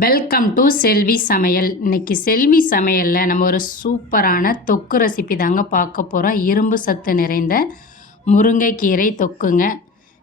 Welcome to செல்வி சமையல் இன்னைக்கு செல்வி சமையலில் நம்ம ஒரு சூப்பரான தொக்கு ரெசிபி தாங்க பார்க்க போகிறோம் இரும்பு சத்து நிறைந்த முருங்கைக்கீரை தொக்குங்க.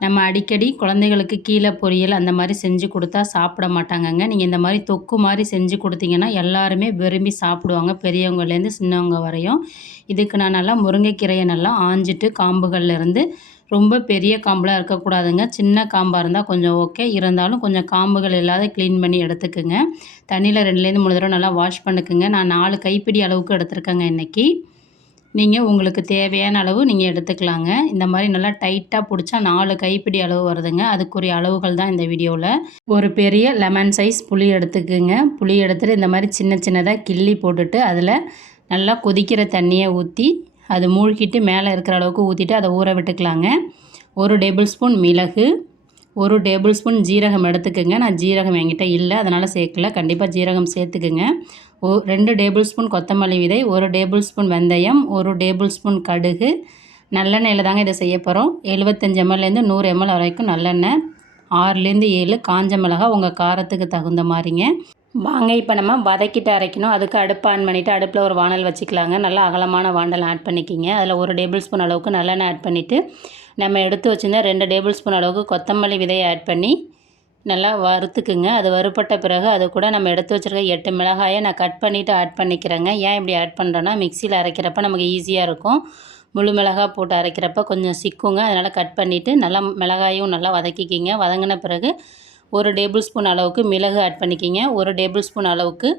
நம்ம அடிக்கடி குழந்தைகளுக்கு கீழே பொரியல் அந்த மாதிரி செஞ்சு கொடுத்தா சாப்பிட மாட்டாங்கங்க. நீங்கள் இந்த மாதிரி தொக்கு மாதிரி செஞ்சு கொடுத்தீங்கன்னா எல்லாருமே விரும்பி சாப்பிடுவாங்க. பெரியவங்கலேருந்து சின்னவங்க வரையும். இதுக்கு நான் நல்லா முருங்கைக்கீரையை நல்லா ஆஞ்சிட்டு காம்புகள்லேருந்து ரொம்ப பெரிய காம்பெலாம் இருக்கக்கூடாதுங்க. சின்ன காம்பாக இருந்தால் கொஞ்சம் ஓகே. இருந்தாலும் கொஞ்சம் காம்புகள் இல்லாத க்ளீன் பண்ணி எடுத்துக்குங்க. தண்ணியில் ரெண்டுலேருந்து மூணு தடவை நல்லா வாஷ் பண்ணிக்கோங்க. நான் நாலு கைப்பிடி அளவுக்கு எடுத்திருக்கேங்க இன்றைக்கி நீங்கள் உங்களுக்கு தேவையான அளவு நீங்கள் எடுத்துக்கலாங்க. இந்த மாதிரி நல்லா டைட்டாக பிடிச்சா நாலு கைப்பிடி அளவு வருதுங்க. அதுக்குரிய அளவுகள் தான் இந்த வீடியோவில் ஒரு பெரிய லெமன் சைஸ் புளி எடுத்துக்குங்க. புளி எடுத்துகிட்டு இந்த மாதிரி சின்ன சின்னதாக கிள்ளி போட்டுட்டு அதில் நல்லா கொதிக்கிற தண்ணியை ஊற்றி அது மூழ்கிட்டு மேலே இருக்கிற அளவுக்கு ஊற்றிட்டு அதை ஊற விட்டுக்கலாங்க. ஒரு டேபிள் ஸ்பூன் மிளகு ஒரு டேபிள் ஸ்பூன் ஜீரகம் எடுத்துக்கோங்க. நான் ஜீரகம் என்கிட்ட இல்லை அதனால் சேர்க்கல. கண்டிப்பாக ஜீரகம் சேர்த்துக்குங்க. ஓ ரெண்டு டேபிள் ஸ்பூன் கொத்தமல்லி விதை ஒரு டேபிள் ஸ்பூன் வெந்தயம் ஒரு டேபிள் ஸ்பூன் கடுகு. நல்லெண்ணெயில் தாங்க இதை செய்ய போகிறோம் எழுபத்தஞ்சி எம்எல்லேருந்து நூறு எம்எல் வரைக்கும் நல்லெண்ணெய். ஆறுலேருந்து ஏழு காஞ்ச மிளகா உங்கள் காரத்துக்கு தகுந்த மாதிரிங்க. வாங்க இப்போ நம்ம வதக்கிட்டு அரைக்கணும். அதுக்கு அடுப்பு ஆன் பண்ணிவிட்டு அடுப்பில் ஒரு வானல் வச்சுக்கலாங்க. நல்லா அகலமான வானல் ஆட் பண்ணிக்கிங்க. அதில் ஒரு டேபிள் ஸ்பூன் அளவுக்கு நல்லெண்ணெய் ஆட் பண்ணிவிட்டு நம்ம எடுத்து வச்சுருந்தா ரெண்டு டேபிள் ஸ்பூன் அளவுக்கு கொத்தமல்லி விதையை ஆட் பண்ணி நல்லா வறுத்துக்குங்க. அது வறுப்பட்ட பிறகு அது கூட நம்ம எடுத்து வச்சுருக்க எட்டு மிளகாயை நான் கட் பண்ணிவிட்டு ஆட் பண்ணிக்கிறேங்க. ஏன் இப்படி ஆட் பண்ணுறேன்னா மிக்சியில் அரைக்கிறப்ப நமக்கு ஈஸியாக இருக்கும். முழு மிளகாய் போட்டு அரைக்கிறப்ப கொஞ்சம் சிக்குங்க. அதனால் கட் பண்ணிவிட்டு நல்லா மிளகாயும் நல்லா வதக்கிக்கிங்க. வதங்கின பிறகு ஒரு டேபிள் ஸ்பூன் அளவுக்கு மிளகு ஆட் பண்ணிக்கிங்க. ஒரு டேபிள் ஸ்பூன் அளவுக்கு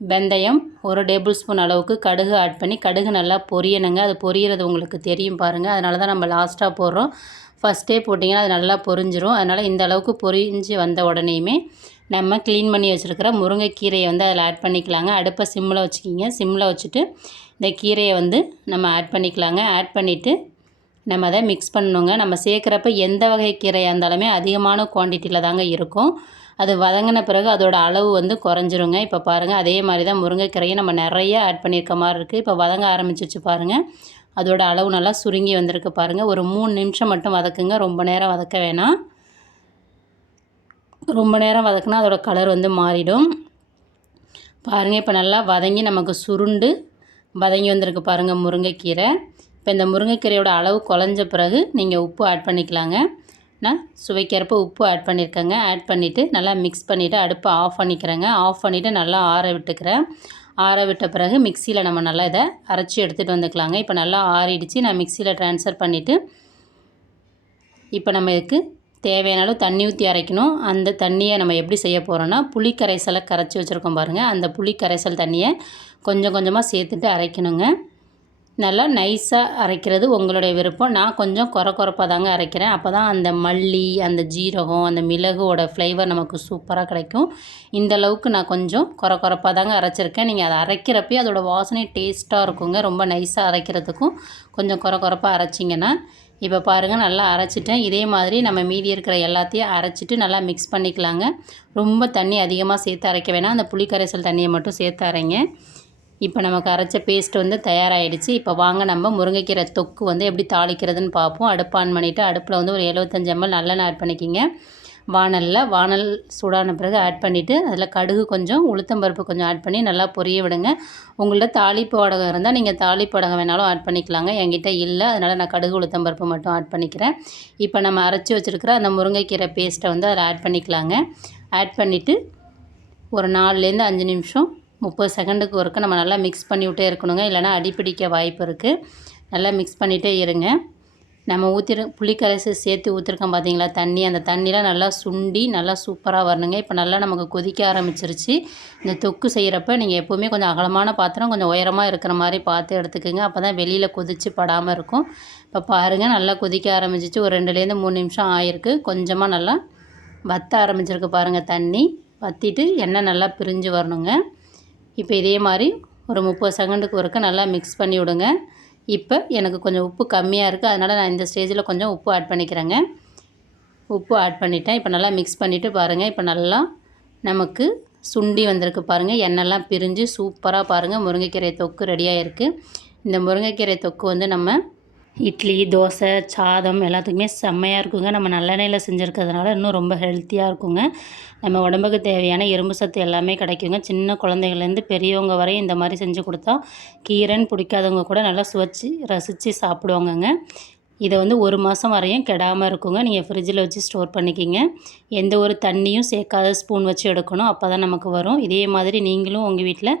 வெந்தயம் ஒரு டேபிள் ஸ்பூன் அளவுக்கு கடுகு ஆட் பண்ணி கடுகு நல்லா பொரியணுங்க. அது பொரியறது உங்களுக்கு தெரியும் பாருங்கள் அதனால தான் நம்ம லாஸ்ட்டாக போடுறோம். ஃபஸ்ட்டே போட்டிங்கன்னா அது நல்லா பொரிஞ்சிரும். அதனால் இந்த அளவுக்கு பொரிஞ்சு வந்த உடனேயுமே நம்ம க்ளீன் பண்ணி வச்சுருக்கிற முருங்கைக்கீரையை வந்து அதில் ஆட் பண்ணிக்கலாங்க. அடுப்பை சிம்மில் வச்சுக்கிங்க. சிம்மில் வச்சுட்டு இந்த கீரையை வந்து நம்ம ஆட் பண்ணிக்கலாங்க. ஆட் பண்ணிவிட்டு நம்ம அதை மிக்ஸ் பண்ணணுங்க. நம்ம சேர்க்குறப்ப எந்த வகை கீரையாக இருந்தாலுமே அதிகமான குவான்டிட்டியில் தாங்க இருக்கும். அது வதங்கின பிறகு அதோட அளவு வந்து குறைஞ்சிருங்க. இப்போ பாருங்கள் அதே மாதிரி தான் முருங்கைக்கீரையும் நம்ம நிறைய ஆட் பண்ணியிருக்க மாதிரி இருக்குது இப்போ வதங்க ஆரம்பிச்சிச்சு பாருங்கள் அதோட அளவு நல்லா சுருங்கி வந்திருக்கு பாருங்கள் ஒரு மூணு நிமிஷம் மட்டும் வதக்குங்க. ரொம்ப நேரம் வதக்க வேணாம். ரொம்ப நேரம் வதக்குனா அதோட கலர் வந்து மாறிடும். பாருங்கள் இப்போ நல்லா வதங்கி நமக்கு சுருண்டு வதங்கி வந்திருக்கு பாருங்கள் முருங்கைக்கீரை. இப்போ இந்த முருங்கைக்கீரையோட அளவு குறைஞ்ச பிறகு நீங்கள் உப்பு ஆட் பண்ணிக்கலாங்க. நான் சுவைக்கிறப்ப உப்பு ஆட் பண்ணியிருக்கேங்க. ஆட் பண்ணிவிட்டு நல்லா மிக்ஸ் பண்ணிவிட்டு அடுப்பை ஆஃப் பண்ணிக்கிறேங்க. ஆஃப் பண்ணிவிட்டு நல்லா ஆற விட்டுக்கிறேன். ஆற விட்ட பிறகு மிக்சியில் நம்ம நல்லா இதை அரைச்சி எடுத்துகிட்டு வந்துக்கலாங்க. இப்போ நல்லா ஆறிடுச்சு. நான் மிக்சியில் ட்ரான்ஸ்ஃபர் பண்ணிவிட்டு இப்போ நம்ம இதுக்கு தேவையான அளவு தண்ணி ஊற்றி அரைக்கணும். அந்த தண்ணியை நம்ம எப்படி செய்ய போகிறோன்னா புளி கரைசலை கரைச்சி வச்சுருக்கோம் பாருங்கள் அந்த புளி கரைசல் தண்ணியை கொஞ்சம் கொஞ்சமாக சேர்த்துட்டு அரைக்கணுங்க. நல்லா நைஸாக அரைக்கிறது உங்களுடைய விருப்பம். நான் கொஞ்சம் குறை குறைப்பாக தாங்க அரைக்கிறேன். அப்போ தான் அந்த மல்லி அந்த ஜீரகம் அந்த மிளகோட ஃப்ளேவர் நமக்கு சூப்பராக கிடைக்கும். இந்த அளவுக்கு நான் கொஞ்சம் குறை குறைப்பாக தாங்க அரைச்சிருக்கேன். நீங்கள் அதை அரைக்கிறப்பே அதோடய வாசனை டேஸ்ட்டாக இருக்குங்க. ரொம்ப நைஸாக அரைக்கிறதுக்கும் கொஞ்சம் குறை குறைப்பாக அரைச்சிங்கன்னா இப்போ பாருங்கள் நல்லா அரைச்சிட்டேன். இதே மாதிரி நம்ம மீதி இருக்கிற எல்லாத்தையும் அரைச்சிட்டு நல்லா மிக்ஸ் பண்ணிக்கலாங்க. ரொம்ப தண்ணி அதிகமாக சேர்த்து அரைக்க வேணாம். அந்த புளிக்கரைசல் தண்ணியை மட்டும் சேர்த்து அரைங்க. இப்போ நமக்கு அரைச்ச பேஸ்ட் வந்து தயாராகிடுச்சு இப்போ வாங்க நம்ம முருங்கைக்கீரை தொக்கு வந்து எப்படி தாளிக்கிறதுன்னு பார்ப்போம் அடுப்பு ஆன் பண்ணிவிட்டு அடுப்பில் வந்து ஒரு எழுபத்தஞ்சு எம்எல் நல்லெண்ணெய் ஆட் பண்ணிக்கிங்க. வானலில் வானல் சூடான பிறகு ஆட் பண்ணிவிட்டு அதில் கடுகு கொஞ்சம் உளுத்தம்பருப்பு கொஞ்சம் ஆட் பண்ணி நல்லா பொரிய விடுங்க. உங்கள்ட்ட தாளிப்பு வடகம் இருந்தால் நீங்கள் தாளிப்பு வடகம் வேணாலும் ஆட் பண்ணிக்கலாங்க. என்கிட்ட இல்லை அதனால் நான் கடுகு உளுத்தம்பருப்பு மட்டும் ஆட் பண்ணிக்கிறேன். இப்போ நம்ம அரைச்சி வச்சுருக்கிற அந்த முருங்கைக்கீரை பேஸ்ட்டை வந்து அதில் ஆட் பண்ணிக்கலாங்க. ஆட் பண்ணிவிட்டு ஒரு நாலுலேருந்து அஞ்சு நிமிஷம் முப்பது செகண்டுக்கு ஒருக்க நம்ம நல்லா மிக்ஸ் பண்ணிவிட்டே இருக்கணுங்க. இல்லைனா அடிப்பிடிக்க வாய்ப்பு இருக்குது நல்லா மிக்ஸ் பண்ணிகிட்டே இருங்க. நம்ம ஊற்றிரு புளிக்கரைசி சேர்த்து ஊற்றிருக்கோம் பார்த்தீங்களா தண்ணி அந்த தண்ணியெலாம் நல்லா சுண்டி நல்லா சூப்பராக வரணுங்க. இப்போ நல்லா நமக்கு கொதிக்க ஆரம்பிச்சிருச்சு. இந்த தொக்கு செய்கிறப்ப நீங்கள் எப்போவுமே கொஞ்சம் அகலமான பாத்திரம் கொஞ்சம் உயரமாக இருக்கிற மாதிரி பார்த்து எடுத்துக்கோங்க. அப்போ தான் வெளியில் கொதித்து படாமல் இருக்கும். இப்போ பாருங்கள் நல்லா கொதிக்க ஆரம்பிச்சிச்சு. ஒரு ரெண்டுலேருந்து மூணு நிமிஷம் ஆயிருக்கு. கொஞ்சமாக நல்லா வத்த ஆரம்பிச்சிருக்கு பாருங்கள் தண்ணி. வற்றிட்டு எண்ணெய் நல்லா பிரிஞ்சு வரணுங்க. இப்போ இதே மாதிரி ஒரு முப்பது செகண்டுக்கு ஒருக்க நல்லா மிக்ஸ் பண்ணி விடுங்க. இப்போ எனக்கு கொஞ்சம் உப்பு கம்மியாக இருக்குது அதனால் நான் இந்த ஸ்டேஜில் கொஞ்சம் உப்பு ஆட் பண்ணிக்கிறேங்க. உப்பு ஆட் பண்ணிட்டேன். இப்போ நல்லா மிக்ஸ் பண்ணிவிட்டு பாருங்கள் இப்போ நல்லா நமக்கு சுண்டி வந்திருக்கு பாருங்கள் எண்ணெய்லாம் பிரிஞ்சு சூப்பராக பாருங்கள் முருங்கைக்கீரை தொக்கு ரெடியாக இருக்குது இந்த முருங்கைக்கீரை தொக்கு வந்து நம்ம இட்லி தோசை சாதம் எல்லாத்துக்குமே செம்மையாக இருக்குங்க. நம்ம நல்லெண்ணெயில் செஞ்சுருக்கிறதுனால இன்னும் ரொம்ப ஹெல்த்தியாக இருக்குங்க. நம்ம உடம்புக்கு தேவையான எறும்பு சத்து எல்லாமே கிடைக்குங்க. சின்ன குழந்தைங்கள்லேருந்து பெரியவங்க வரையும் இந்த மாதிரி செஞ்சு கொடுத்தா கீரைன்னு பிடிக்காதவங்க கூட நல்லா சுவைச்சி ரசித்து சாப்பிடுவாங்கங்க. இதை வந்து ஒரு மாதம் வரையும் கெடாமல் இருக்குங்க. நீங்கள் ஃப்ரிட்ஜில் வச்சு ஸ்டோர் பண்ணிக்கிங்க. எந்த ஒரு தண்ணியும் சேர்க்காத ஸ்பூன் வச்சு எடுக்கணும். அப்போ தான் நமக்கு வரும். இதே மாதிரி நீங்களும் உங்கள் வீட்டில்